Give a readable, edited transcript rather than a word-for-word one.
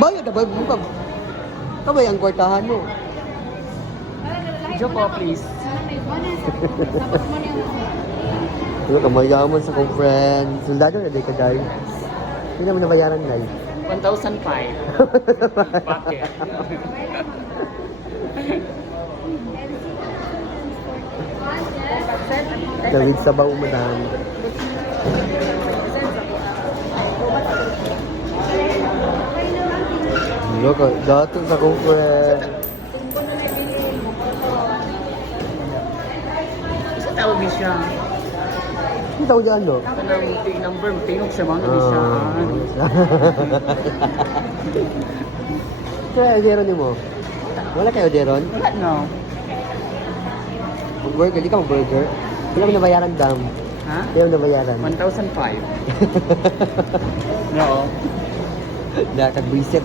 bayad na ba? Kamay ang kwartahan mo. Joke po, please. Diba, kamayaman sa kong friend. Soldado na, day ka, day. Hindi naman nabayaran, day. 1,005. Bakit? Dawid sa baong madam. Look, dato sa kong friend. Isa tawag niya siya. Ang tawag dyan, no? Kanang number, tingog siya mga ni siya. Kaya, Oderon mo? Wala kayo, Oderon? Wala no. Burger, di ka mag-burger? Hindi naman nabayaran, dam. Ha? Hindi naman nabayaran. 1,005. No. Nakag-reset.